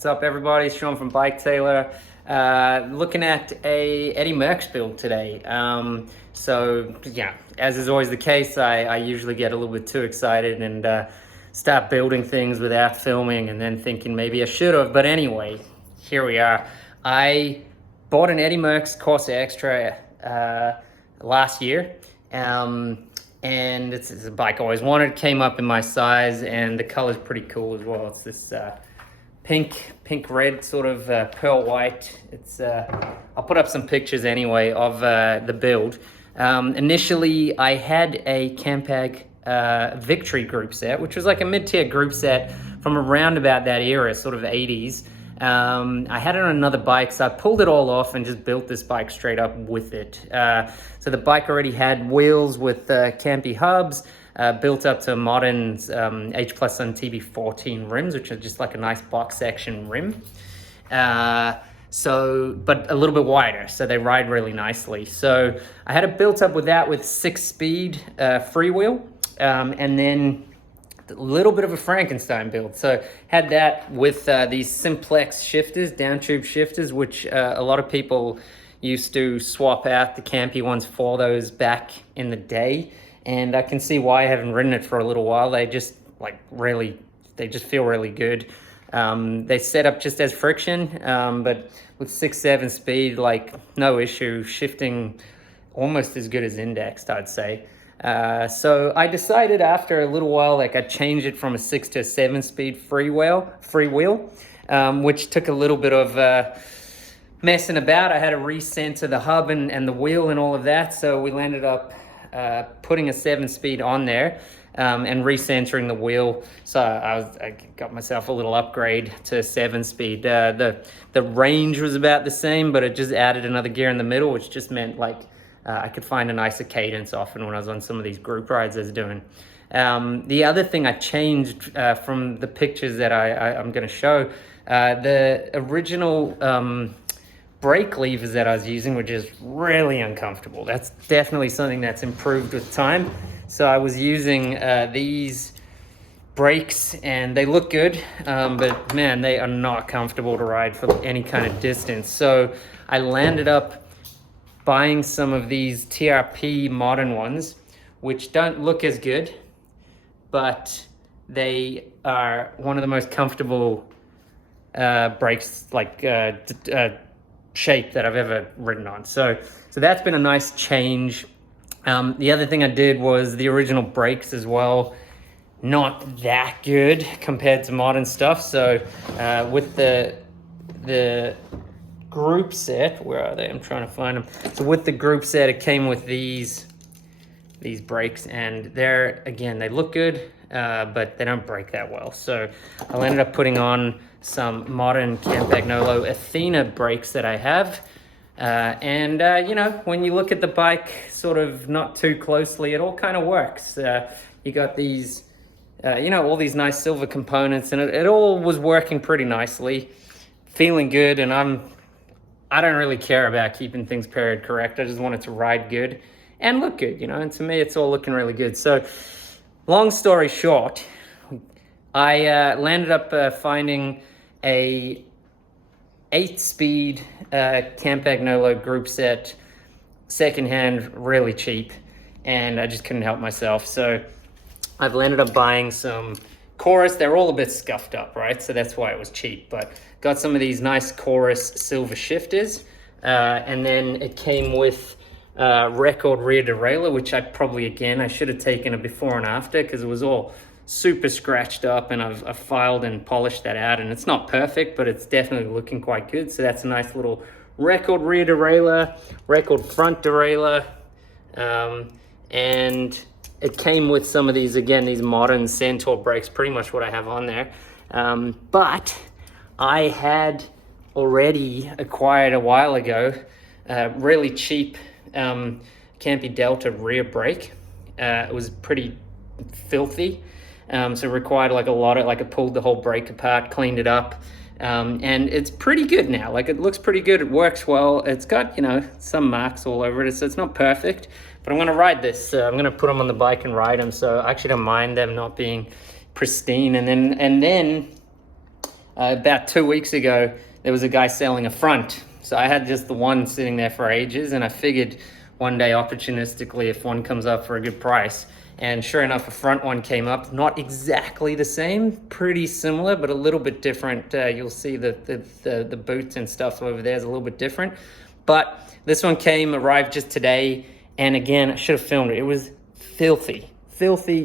What's up, everybody? It's Sean from Bike Tailor. Looking at a Eddy Merckx build today. So yeah, as is always the case, I usually get a little bit too excited and start building things without filming and then thinking maybe I should have. But anyway, here we are. I bought an Eddy Merckx Corsa Extra last year. And it's a bike I always wanted. Came up in my size, and the color's pretty cool as well. It's this pink red sort of pearl white. It's I'll put up some pictures anyway of the build. Initially I had a Campag Victory group set, which was like a mid-tier group set from around about that era, sort of 80s. I had it on another bike, so I pulled it all off and just built this bike straight up with it. So the bike already had wheels with Campy hubs, built up to modern H+ Sun TB14 rims, which are just like a nice box section rim. But a little bit wider, so they ride really nicely. So I had it built up with that with 6-speed freewheel, and then a little bit of a Frankenstein build. So had that with these simplex shifters, down tube shifters, which a lot of people used to swap out the Campy ones for those back in the day. And I can see why I haven't ridden it for a little while. They just they just feel really good. They set up just as friction, but with 6-7 speed, like no issue, shifting almost as good as indexed, I'd say. So I decided after a little while, like I'd change it from a 6 to a 7 speed freewheel, which took a little bit of messing about. I had to recenter the hub and the wheel and all of that. So we landed up putting a 7 speed on there and recentering the wheel. So I got myself a little upgrade to 7 speed. The range was about the same, but it just added another gear in the middle, which just meant like I could find a nicer cadence often when I was on some of these group rides I was doing. The other thing I changed from the pictures that I'm going to show, the original brake levers that I was using were just really uncomfortable. That's definitely something that's improved with time. So I was using these brakes, and they look good, but man, they are not comfortable to ride for any kind of distance. So I landed up buying some of these TRP modern ones, which don't look as good, but they are one of the most comfortable brakes, like shape that I've ever ridden on. So that's been a nice change. The other thing I did was the original brakes as well, not that good compared to modern stuff. So with the group set, where are they? I'm trying to find them. So with the group set, it came with these brakes, and they look good, but they don't brake that well. So I ended up putting on some modern Campagnolo Athena brakes that I have. You know, when you look at the bike sort of not too closely, it all kind of works. You got these, you know, all these nice silver components, and it all was working pretty nicely, feeling good. And I don't really care about keeping things period correct. I just want it to ride good and look good, you know, and to me, it's all looking really good. So long story short, I landed up finding a 8-speed Campagnolo group set, secondhand, really cheap, and I just couldn't help myself. So I've landed up buying some Chorus. They're all a bit scuffed up, right? So that's why it was cheap, but got some of these nice Chorus silver shifters, and then it came with Record rear derailleur, which I should have taken a before and after, because it was all super scratched up, and I've filed and polished that out, and it's not perfect, but it's definitely looking quite good. So that's a nice little Record rear derailleur, Record front derailleur, and it came with some of these, again, these modern Centaur brakes, pretty much what I have on there. But I had already acquired a while ago really cheap Campy Delta rear brake. It was pretty filthy. So it required like a lot of, like I pulled the whole brake apart, cleaned it up, and it's pretty good now. Like it looks pretty good, it works well. It's got, you know, some marks all over it, so it's not perfect, but I'm gonna ride this. I'm gonna put them on the bike and ride them, so I actually don't mind them not being pristine. And then About 2 weeks ago, there was a guy selling a front. So I had just the one sitting there for ages, and I figured one day opportunistically if one comes up for a good price. And sure enough, a front one came up, not exactly the same, pretty similar, but a little bit different. You'll see the boots and stuff over there is a little bit different. But this one arrived just today, and again, I should have filmed it. It was filthy,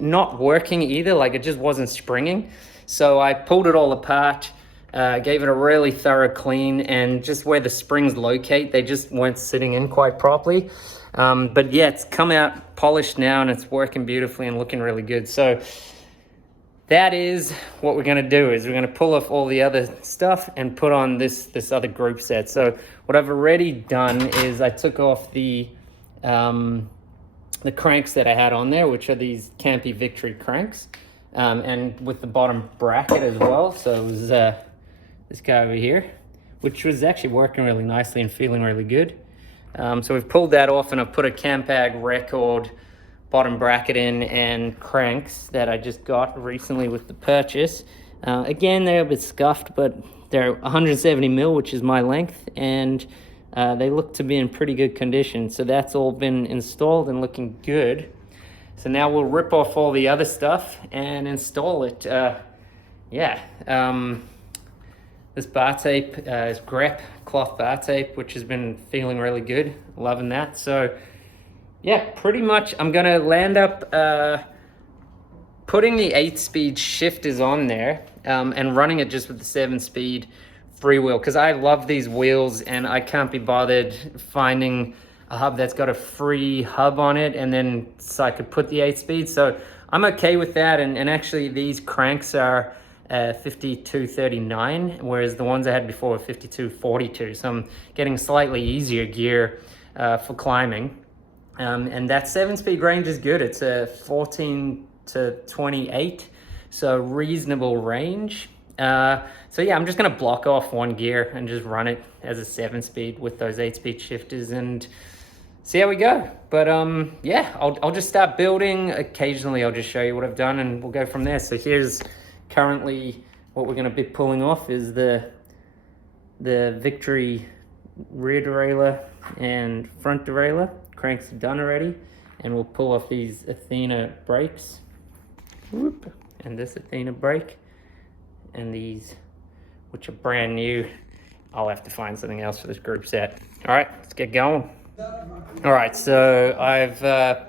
not working either, like it just wasn't springing. So I pulled it all apart, gave it a really thorough clean, and just where the springs locate, they just weren't sitting in quite properly. But yeah, it's come out polished now and it's working beautifully and looking really good. So that is what we're gonna do, is we're gonna pull off all the other stuff and put on this other group set. So what I've already done is I took off the cranks that I had on there, which are these Campy Victory cranks, and with the bottom bracket as well. So it was this guy over here, which was actually working really nicely and feeling really good. So we've pulled that off, and I've put a Campagnolo Record bottom bracket in and cranks that I just got recently with the purchase. Again, they're a bit scuffed, but they're 170 mil, which is my length, and they look to be in pretty good condition. So that's all been installed and looking good. So now we'll rip off all the other stuff and install it. This bar tape is grep cloth bar tape, which has been feeling really good. Loving that. So yeah, pretty much I'm gonna land up putting the 8-speed shifters on there and running it just with the 7-speed freewheel, because I love these wheels and I can't be bothered finding a hub that's got a free hub on it, and then so I could put the 8-speed. So I'm okay with that, and actually these cranks are 5239, whereas the ones I had before were 5242. So I'm getting slightly easier gear for climbing. And that 7-speed range is good. It's a 14 to 28, so reasonable range. So yeah, I'm just gonna block off one gear and just run it as a 7-speed with those 8-speed shifters and see how we go. But yeah, I'll just start building. Occasionally I'll just show you what I've done and we'll go from there. So here's currently what we're gonna be pulling off is the Victory rear derailleur and front derailleur. Cranks are done already, and we'll pull off these Athena brakes. Whoop. And this Athena brake, and these, which are brand new. I'll have to find something else for this group set. All right, let's get going. All right, so I've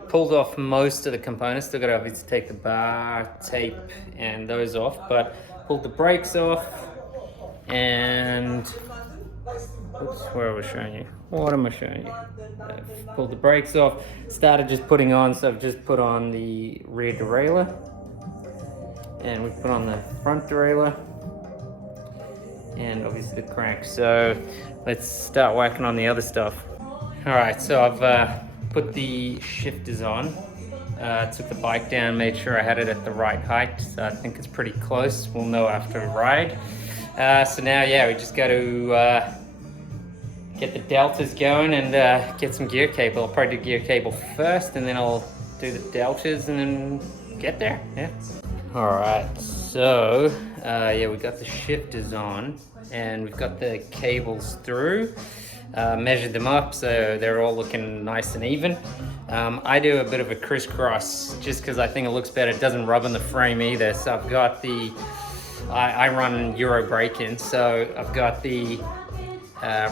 pulled off most of the components. Still got to obviously take the bar tape and those off, but pulled the brakes off, and oops, where am I showing you? What am I showing you? I've pulled the brakes off, started just putting on, so I've just put on the rear derailleur, and we've put on the front derailleur, and obviously the crank. So let's start whacking on the other stuff. All right, so I've put the shifters on, took the bike down, made sure I had it at the right height. So I think it's pretty close. We'll know after a ride. So now, yeah, we just got to get the deltas going and get some gear cable. I'll probably do gear cable first, and then I'll do the deltas and then get there. Yeah. All right, so yeah, we got the shifters on and we've got the cables through. Measured them up, so they're all looking nice and even. I do a bit of a crisscross just because I think it looks better. It doesn't rub on the frame either. So I've got the, I run Euro braking, so I've got the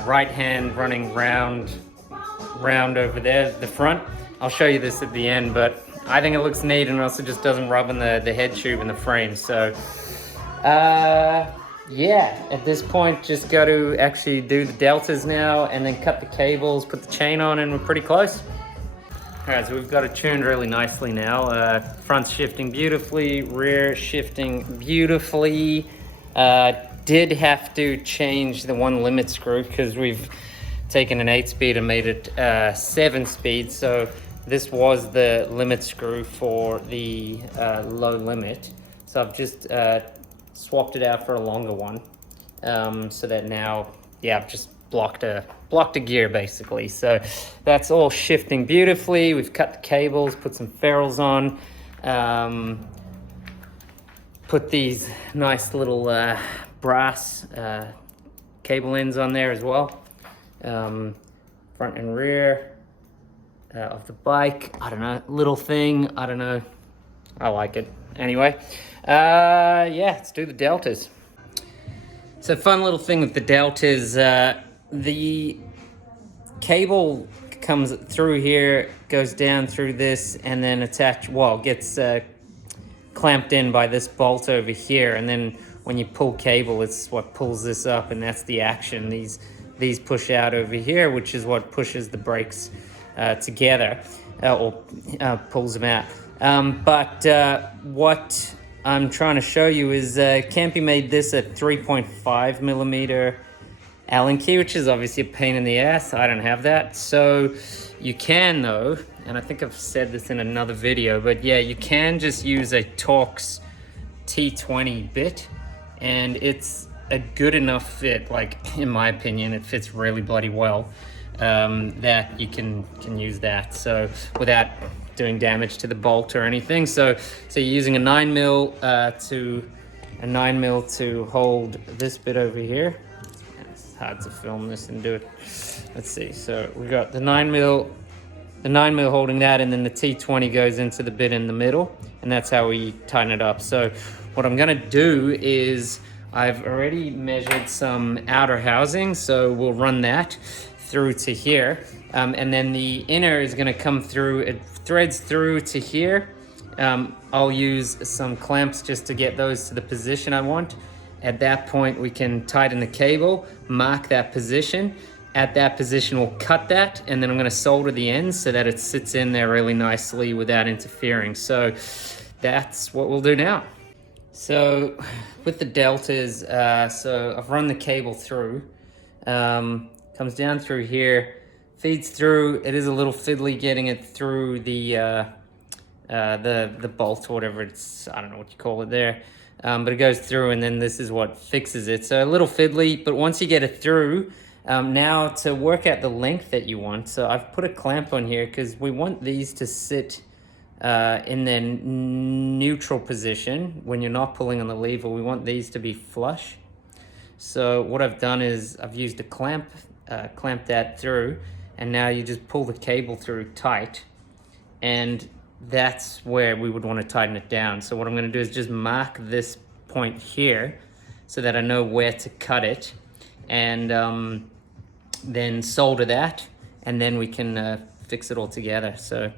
right hand running round over there, the front. I'll show you this at the end, but I think it looks neat, and also just doesn't rub on the head tube and the frame. So yeah, at this point, just got to actually do the deltas now and then cut the cables, put the chain on, and we're pretty close. All right, so we've got it tuned really nicely now. Front's shifting beautifully, rear shifting beautifully. Did have to change the one limit screw because we've taken an 8-speed and made it 7-speed. So this was the limit screw for the low limit. So I've just swapped it out for a longer one, so that now, yeah, I've just blocked a gear basically. So that's all shifting beautifully. We've cut the cables, put some ferrules on, put these nice little brass cable ends on there as well. Front and rear of the bike. I don't know, little thing, I don't know. I like it. Anyway, yeah, let's do the Deltas. So fun little thing with the Deltas, the cable comes through here, goes down through this, and then gets clamped in by this bolt over here, and then when you pull cable, it's what pulls this up, and that's the action. These push out over here, which is what pushes the brakes together, or pulls them out. But what I'm trying to show you is Campy made this a 3.5 millimeter Allen key, which is obviously a pain in the ass. I don't have that. So you can though, and I think I've said this in another video, but yeah, you can just use a Torx T20 bit, and it's a good enough fit, like in my opinion, it fits really bloody well, that you can use that. So without doing damage to the bolt or anything. So you're using a 9 mil to hold this bit over here. It's hard to film this and do it. Let's see. So we got the 9 mil holding that, and then the T20 goes into the bit in the middle, and that's how we tighten it up. So what I'm gonna do is I've already measured some outer housing, so we'll run that through to here, and then the inner is going to come through. It threads through to here. I'll use some clamps just to get those to the position I want. At that point, we can tighten the cable, mark that position. At that position, we'll cut that, and then I'm going to solder the ends so that it sits in there really nicely without interfering. So that's what we'll do now. So with the Deltas, so I've run the cable through. Comes down through here, feeds through. It is a little fiddly getting it through the bolt or whatever it's, I don't know what you call it there, but it goes through, and then this is what fixes it. So a little fiddly, but once you get it through, now to work out the length that you want. So I've put a clamp on here because we want these to sit in their neutral position when you're not pulling on the lever. We want these to be flush. So what I've done is I've used a clamp that through, and now you just pull the cable through tight, and that's where we would want to tighten it down. So what I'm going to do is just mark this point here so that I know where to cut it, and then solder that, and then we can fix it all together. So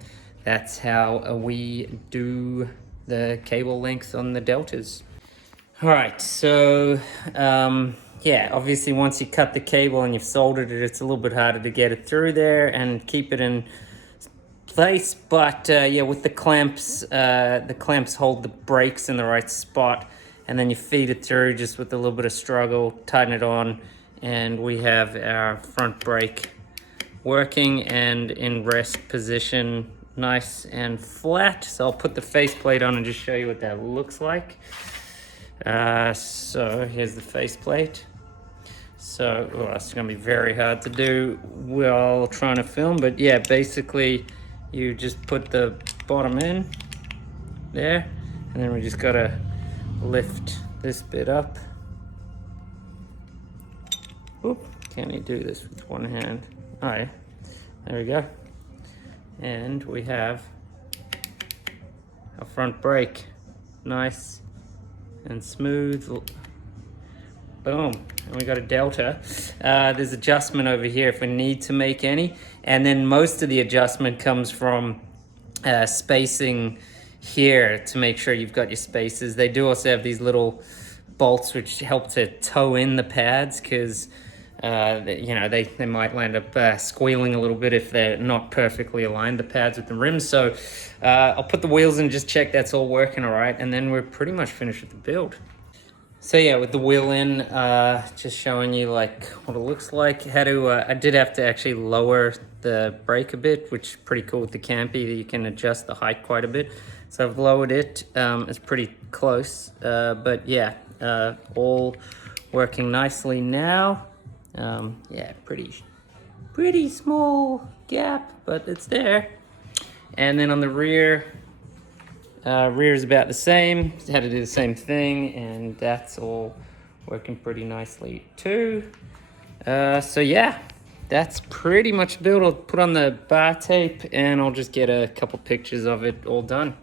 that's how we do the cable length on the Deltas. All right, so yeah, obviously once you cut the cable and you've soldered it, it's a little bit harder to get it through there and keep it in place. But yeah, with the clamps hold the brakes in the right spot, and then you feed it through just with a little bit of struggle, tighten it on, and we have our front brake working and in rest position, nice and flat. So I'll put the faceplate on and just show you what that looks like. So here's the faceplate. So it's gonna be very hard to do while trying to film, but yeah, basically you just put the bottom in there, and then we just gotta lift this bit up. Oop, can you do this with one hand? All right, there we go. And we have a front brake, nice and smooth. Boom, and we got a Delta. There's adjustment over here if we need to make any, and then most of the adjustment comes from spacing here to make sure you've got your spaces. They do also have these little bolts which help to toe in the pads, because you know, they might land up squealing a little bit if they're not perfectly aligned, the pads with the rims. So I'll put the wheels in, just check that's all working all right, and then we're pretty much finished with the build. So yeah, with the wheel in, just showing you like what it looks like. I did have to actually lower the brake a bit, which is pretty cool with the Campy. You can adjust the height quite a bit. So I've lowered it. It's pretty close, but yeah, all working nicely now. Yeah, pretty small gap, but it's there. And then on the rear is about the same. Had to do the same thing, and that's all working pretty nicely too. So yeah, that's pretty much the build. I'll put on the bar tape and I'll just get a couple pictures of it all done.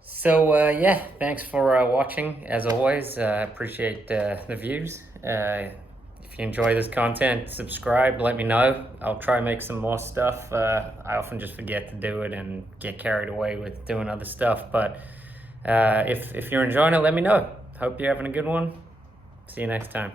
So yeah, thanks for watching. As always, appreciate the views. If you enjoy this content, subscribe, let me know. I'll try and make some more stuff. I often just forget to do it and get carried away with doing other stuff. But if you're enjoying it, let me know. Hope you're having a good one. See you next time.